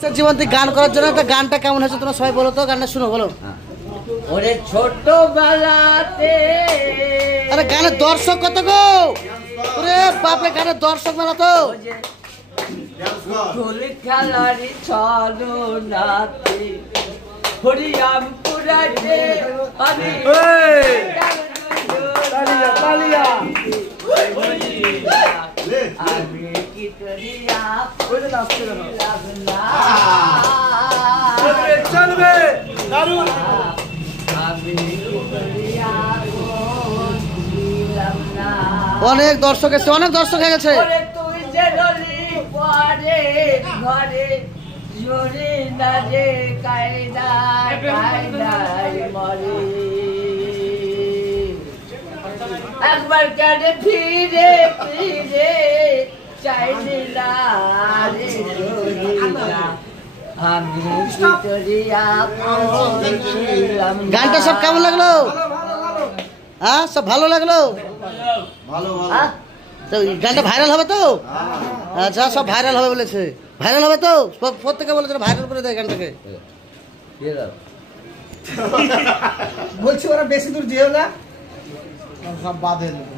জীবন থেকে গান করার জন্য একটা গানটা কেমন হয়েছে তোমরা সবাই বলো তো, গানটা শুনো বলো। ওরে ছোটবেলাতে আরে গানের দর্শক কত গো, ওরে বাপরে গানের দর্শক মেলা তো। ফুল খেলারি ছলনাতে হরিয়াম পুরাতে আমি আমি কি তরিয়া চলবে অনেক দর্শক এসে, অনেক দর্শক হয়ে গেছে। তুই যে পরে ঘরে জোরে না রে কায়দা কায়দায় মরে একবার কেন ফিরে ফিরে চাইনি না রে আমি গানটা সব কেমন লাগলো? হ্যাঁ সব ভালো লাগলো। তো গানটা ভাইরাল হবে তো? আচ্ছা সব ভাইরাল হবে বলেছে, ভাইরাল হবে তো প্রত্যেকে বলেছে ভাইরাল করে দেয় গানটাকে। বলছি ওরা বেশি দূর যেও না, সব বাদ হয়ে যাবে।